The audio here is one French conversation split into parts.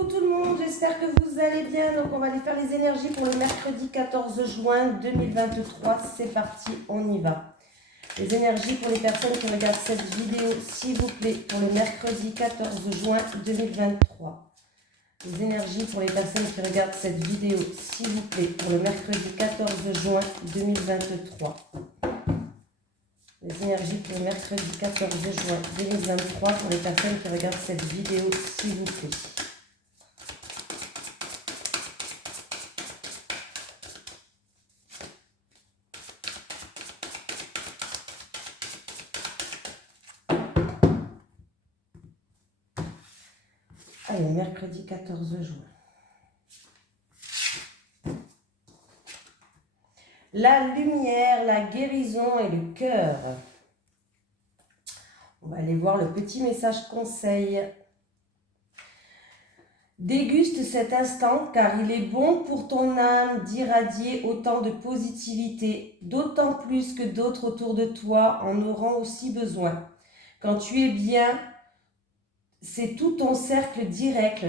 Coucou tout le monde, j'espère que vous allez bien. Donc on va aller faire les énergies pour le mercredi 14 juin 2023. C'est parti, on y va. Les énergies pour les personnes qui regardent cette vidéo, s'il vous plaît, pour le mercredi 14 juin 2023. Les énergies pour les personnes qui regardent cette vidéo, s'il vous plaît, pour le mercredi 14 juin 2023. Les énergies pour le mercredi 14 juin 2023 pour les personnes qui regardent cette vidéo, s'il vous plaît. Allez, mercredi 14 juin. La lumière, la guérison et le cœur. On va aller voir le petit message conseil. Déguste cet instant car il est bon pour ton âme d'irradier autant de positivité, d'autant plus que d'autres autour de toi en auront aussi besoin. Quand tu es bien, c'est tout ton cercle direct,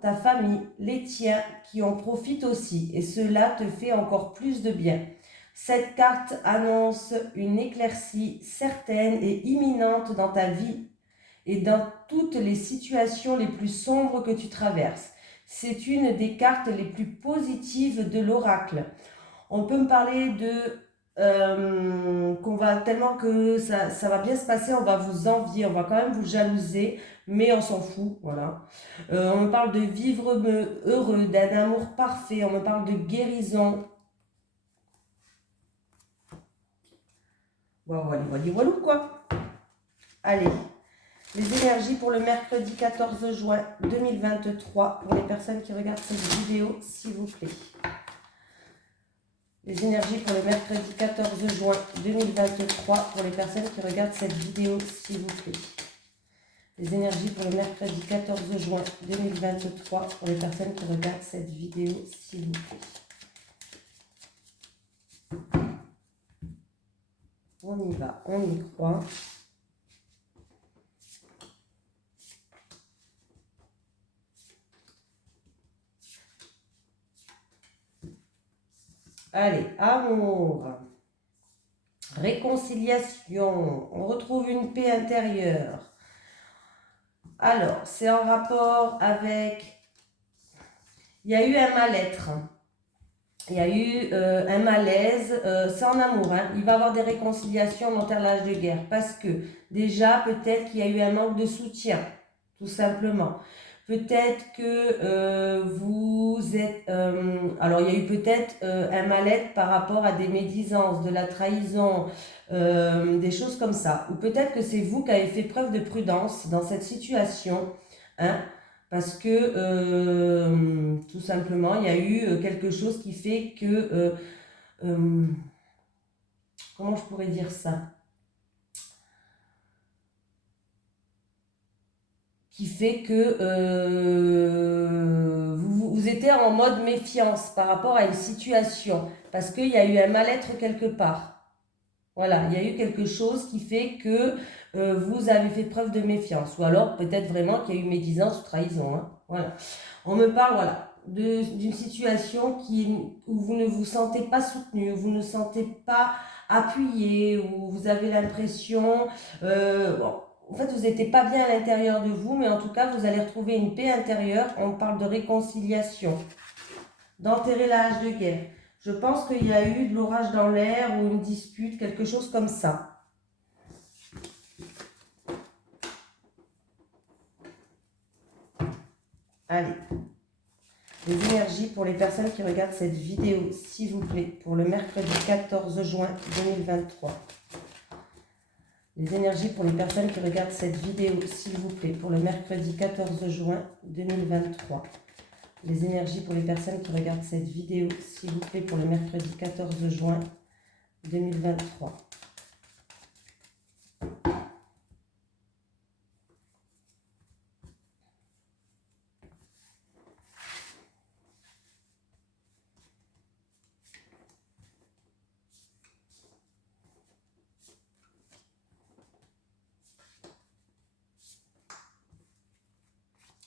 ta famille, les tiens qui en profitent aussi et cela te fait encore plus de bien. Cette carte annonce une éclaircie certaine et imminente dans ta vie et dans toutes les situations les plus sombres que tu traverses. C'est une des cartes les plus positives de l'oracle. On peut me parler de qu'on va tellement que ça va bien se passer, on va vous envier, on va quand même vous jalouser, mais on s'en fout, voilà. On me parle de vivre heureux, d'un amour parfait, on me parle de guérison. Voilà, quoi. Allez, les énergies pour le mercredi 14 juin 2023, pour les personnes qui regardent cette vidéo, s'il vous plaît. Les énergies pour le mercredi 14 juin 2023 pour les personnes qui regardent cette vidéo, s'il vous plaît. Les énergies pour le mercredi 14 juin 2023 pour les personnes qui regardent cette vidéo, s'il vous plaît. On y va, on y croit. Allez, amour. Réconciliation, on retrouve une paix intérieure. Alors, c'est en rapport avec... Il y a eu un mal-être. Il y a eu un malaise. C'est en amour. Hein. Il va y avoir des réconciliations dans l'âge de guerre. Parce que déjà, peut-être qu'il y a eu un manque de soutien. Tout simplement. Peut-être que vous êtes... alors, il y a eu peut-être un mal-être par rapport à des médisances, de la trahison, des choses comme ça. Ou peut-être que c'est vous qui avez fait preuve de prudence dans cette situation. Hein, parce que, tout simplement, il y a eu quelque chose qui fait que... comment je pourrais dire ça ? Qui fait que vous étiez en mode méfiance par rapport à une situation, parce qu'il y a eu un mal-être quelque part. Voilà, il y a eu quelque chose qui fait que vous avez fait preuve de méfiance, ou alors peut-être vraiment qu'il y a eu médisance ou trahison. Hein. Voilà. On me parle, voilà, d'une situation où vous ne vous sentez pas soutenu, où vous ne vous sentez pas appuyé, où vous avez l'impression... bon, en fait, vous n'étiez pas bien à l'intérieur de vous, mais en tout cas, vous allez retrouver une paix intérieure. On parle de réconciliation, d'enterrer la hache de guerre. Je pense qu'il y a eu de l'orage dans l'air ou une dispute, quelque chose comme ça. Allez. Les énergies pour les personnes qui regardent cette vidéo, s'il vous plaît, pour le mercredi 14 juin 2023. Les énergies pour les personnes qui regardent cette vidéo, s'il vous plaît, pour le mercredi 14 juin 2023. Les énergies pour les personnes qui regardent cette vidéo, s'il vous plaît, pour le mercredi 14 juin 2023.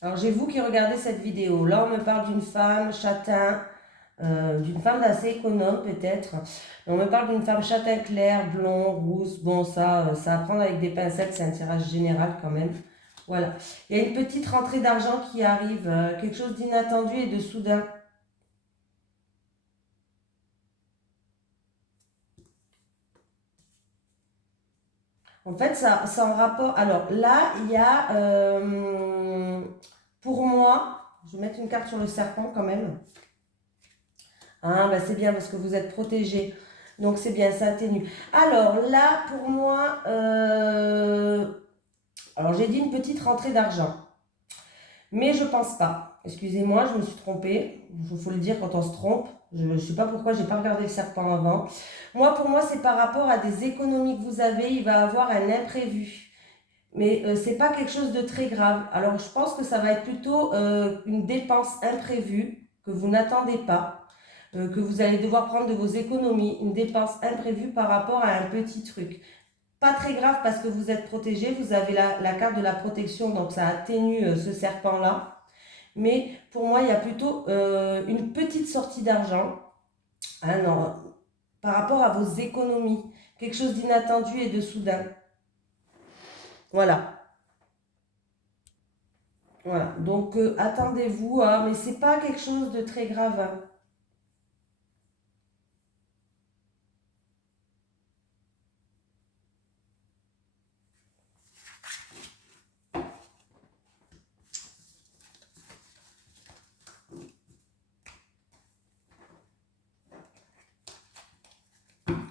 Alors, j'ai vous qui regardez cette vidéo. Là, on me parle d'une femme châtain, d'une femme assez économe peut-être. On me parle d'une femme châtain clair, blond, rousse. Bon, ça à prendre avec des pincettes, c'est un tirage général quand même. Voilà. Il y a une petite rentrée d'argent qui arrive, quelque chose d'inattendu et de soudain. En fait, ça en rapport. Alors là, il y a, pour moi, je vais mettre une carte sur le serpent quand même. Ah, bah c'est bien parce que vous êtes protégé. Donc c'est bien, ça atténue. Alors là, pour moi, alors j'ai dit une petite rentrée d'argent. Mais je pense pas. Excusez-moi, je me suis trompée. Il faut le dire quand on se trompe. Je ne sais pas pourquoi j'ai pas regardé le serpent avant. Moi, pour moi, c'est par rapport à des économies que vous avez. Il va avoir un imprévu. Mais c'est pas quelque chose de très grave. Alors, je pense que ça va être plutôt une dépense imprévue que vous n'attendez pas, que vous allez devoir prendre de vos économies, une dépense imprévue par rapport à un petit truc. Pas très grave parce que vous êtes protégé, vous avez la carte de la protection, donc ça atténue ce serpent-là. Mais pour moi, il y a plutôt une petite sortie d'argent, hein, non, par rapport à vos économies. Quelque chose d'inattendu et de soudain. Voilà. Voilà. Donc attendez-vous, hein, mais c'est pas quelque chose de très grave, hein.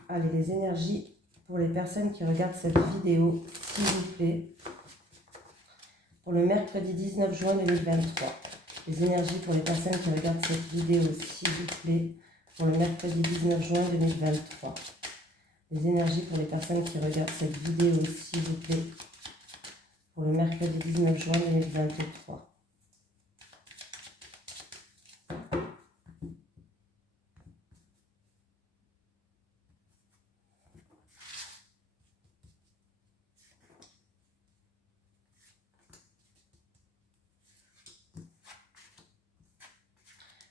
Allez, les énergies pour les personnes qui regardent cette vidéo, s'il vous plaît. Pour le mercredi 19 juin 2023. Les énergies pour les personnes qui regardent cette vidéo, s'il vous plaît. Pour le mercredi 19 juin 2023. Les énergies pour les personnes qui regardent cette vidéo, s'il vous plaît. Pour le mercredi 19 juin 2023.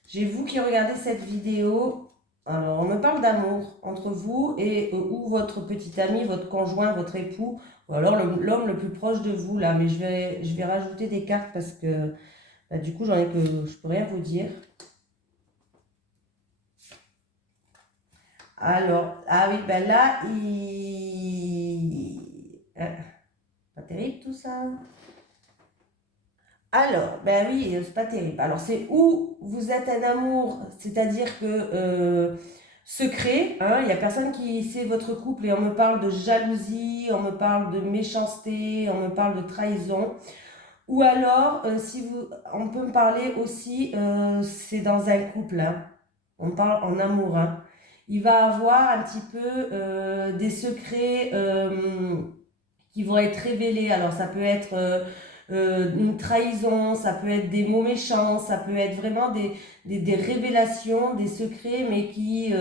J'ai vous qui regardez cette vidéo. Alors, on me parle d'amour entre vous et ou votre petit ami, votre conjoint, votre époux, ou alors l'homme le plus proche de vous, là. Mais je vais rajouter des cartes parce que bah, du coup, j'en ai que je peux rien vous dire. Alors, ah oui, ben là, pas terrible tout ça. Alors, ben oui, c'est pas terrible. Alors, c'est où vous êtes un amour, c'est-à-dire que secret, hein, il n'y a personne qui sait votre couple et on me parle de jalousie, on me parle de méchanceté, on me parle de trahison. Ou alors, si vous, on peut me parler aussi, c'est dans un couple, hein. On parle en amour, hein. Il va avoir un petit peu des secrets qui vont être révélés. Alors, ça peut être une trahison, ça peut être des mots méchants, ça peut être vraiment des révélations, des secrets, mais qui,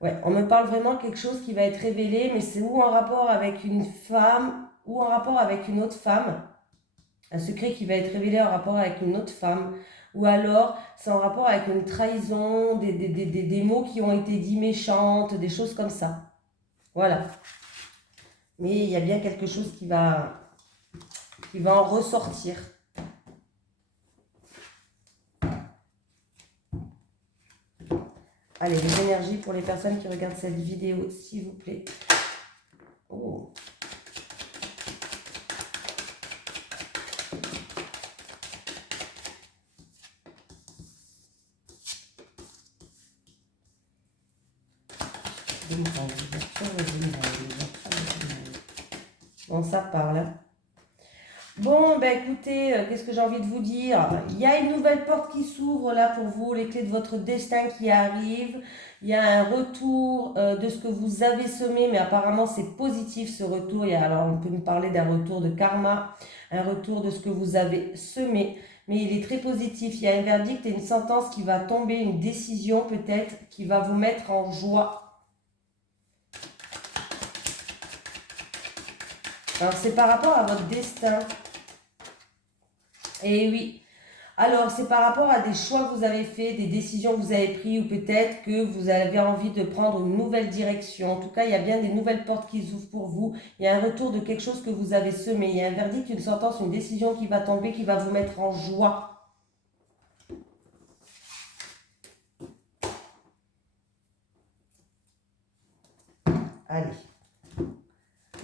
ouais, on me parle vraiment quelque chose qui va être révélé, mais c'est ou en rapport avec une femme, ou en rapport avec une autre femme, un secret qui va être révélé en rapport avec une autre femme, ou alors c'est en rapport avec une trahison, des mots qui ont été dits méchantes, des choses comme ça. Voilà. Mais il y a bien quelque chose qui va en ressortir. Allez, les énergies pour les personnes qui regardent cette vidéo, s'il vous plaît. Oh. Bon, ça parle. Bon, ben écoutez, qu'est-ce que j'ai envie de vous dire? Il y a une nouvelle porte qui s'ouvre là pour vous, les clés de votre destin qui arrivent. Il y a un retour de ce que vous avez semé, mais apparemment c'est positif ce retour. Alors on peut nous parler d'un retour de karma, un retour de ce que vous avez semé, mais il est très positif. Il y a un verdict et une sentence qui va tomber, une décision peut-être qui va vous mettre en joie. Alors c'est par rapport à votre destin. Et oui. Alors, c'est par rapport à des choix que vous avez faits, des décisions que vous avez prises, ou peut-être que vous avez envie de prendre une nouvelle direction. En tout cas, il y a bien des nouvelles portes qui s'ouvrent pour vous. Il y a un retour de quelque chose que vous avez semé. Il y a un verdict, une sentence, une décision qui va tomber, qui va vous mettre en joie. Allez.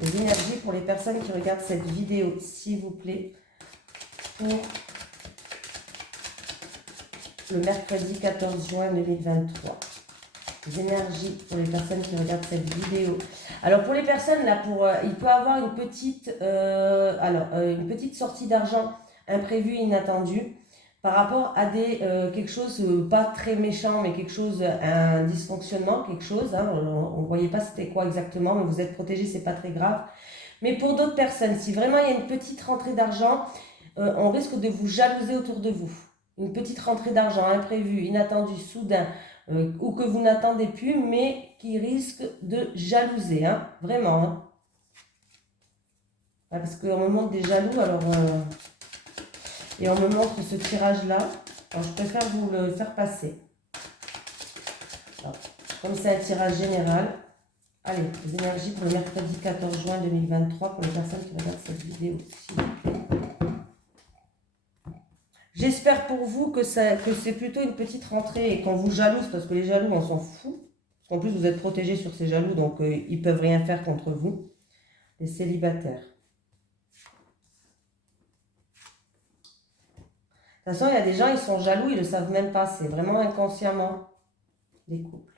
Les énergies pour les personnes qui regardent cette vidéo, s'il vous plaît, pour le mercredi 14 juin 2023. Les énergies pour les personnes qui regardent cette vidéo. Alors pour les personnes là, il peut avoir une petite, une petite sortie d'argent imprévue, inattendue, par rapport à quelque chose pas très méchant, mais quelque chose, un dysfonctionnement, quelque chose. Hein, on ne voyait pas c'était quoi exactement, mais vous êtes protégé, c'est pas très grave. Mais pour d'autres personnes, si vraiment il y a une petite rentrée d'argent, on risque de vous jalouser autour de vous. Une petite rentrée d'argent imprévue, inattendue, soudain, ou que vous n'attendez plus, mais qui risque de jalouser, hein, vraiment. Hein. Ouais, parce qu'on me montre des jaloux, alors... et on me montre ce tirage-là. Alors, je préfère vous le faire passer. Alors, comme c'est un tirage général. Allez, les énergies pour le mercredi 14 juin 2023 pour les personnes qui regardent cette vidéo. J'espère pour vous que c'est plutôt une petite rentrée et qu'on vous jalouse, parce que les jaloux, on s'en fout. Parce qu'en plus, vous êtes protégés sur ces jaloux, donc ils ne peuvent rien faire contre vous. Les célibataires. De toute façon, il y a des gens, ils sont jaloux, ils ne le savent même pas. C'est vraiment inconsciemment, les couples.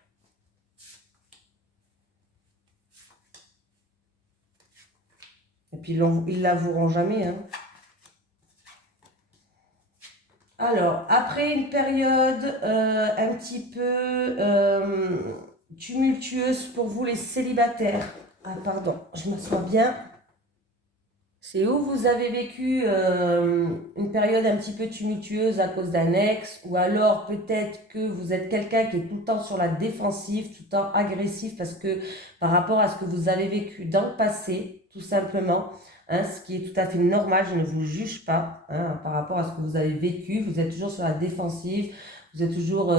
Et puis, ils l'avoueront jamais. Hein. Alors, après une période un petit peu tumultueuse pour vous, les célibataires. Ah, pardon, je m'assois bien. C'est où vous avez vécu une période un petit peu tumultueuse à cause d'un ex, ou alors peut-être que vous êtes quelqu'un qui est tout le temps sur la défensive, tout le temps agressif, parce que par rapport à ce que vous avez vécu dans le passé, tout simplement, hein, ce qui est tout à fait normal, je ne vous juge pas, hein, par rapport à ce que vous avez vécu, vous êtes toujours sur la défensive, vous êtes toujours...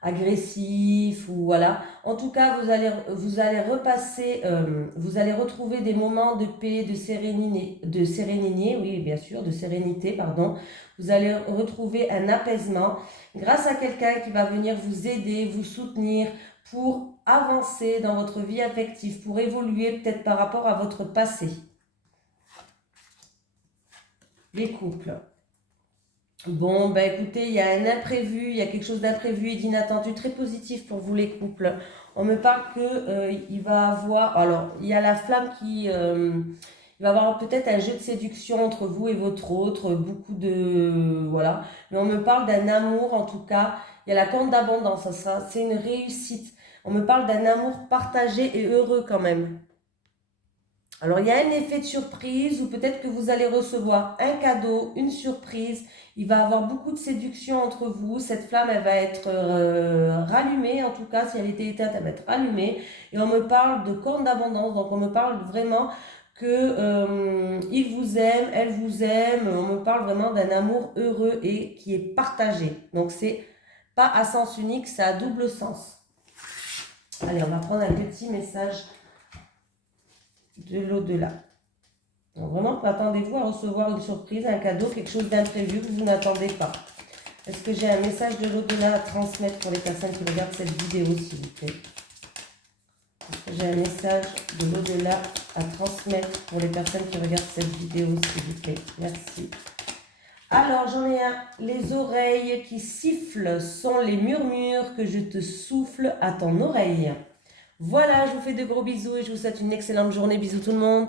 agressif ou voilà. En tout cas, vous allez repasser, vous allez retrouver des moments de paix, de sérénité, oui, bien sûr, de sérénité, pardon. Vous allez retrouver un apaisement grâce à quelqu'un qui va venir vous aider, vous soutenir pour avancer dans votre vie affective, pour évoluer peut-être par rapport à votre passé. Les couples. Bon, bah écoutez, il y a un imprévu, il y a quelque chose d'imprévu et d'inattendu très positif pour vous les couples. On me parle que il va avoir, alors il y a la flamme qui, il va avoir peut-être un jeu de séduction entre vous et votre autre, beaucoup de, voilà. Mais on me parle d'un amour en tout cas. Il y a la corne d'abondance, c'est une réussite. On me parle d'un amour partagé et heureux quand même. Alors, il y a un effet de surprise, ou peut-être que vous allez recevoir un cadeau, une surprise. Il va y avoir beaucoup de séduction entre vous. Cette flamme, elle va être rallumée. En tout cas, si elle était éteinte, elle va être rallumée. Et on me parle de corne d'abondance. Donc, on me parle vraiment que il vous aime, elle vous aime. On me parle vraiment d'un amour heureux et qui est partagé. Donc, c'est pas à sens unique, c'est à double sens. Allez, on va prendre un petit message de l'au-delà. Donc vraiment, attendez-vous à recevoir une surprise, un cadeau, quelque chose d'imprévu que vous n'attendez pas. Est-ce que j'ai un message de l'au-delà à transmettre pour les personnes qui regardent cette vidéo, s'il vous plaît? Est-ce que j'ai un message de l'au-delà à transmettre pour les personnes qui regardent cette vidéo, s'il vous plaît? Merci. Alors, j'en ai un. Les oreilles qui sifflent sont les murmures que je te souffle à ton oreille. Voilà, je vous fais de gros bisous et je vous souhaite une excellente journée. Bisous tout le monde.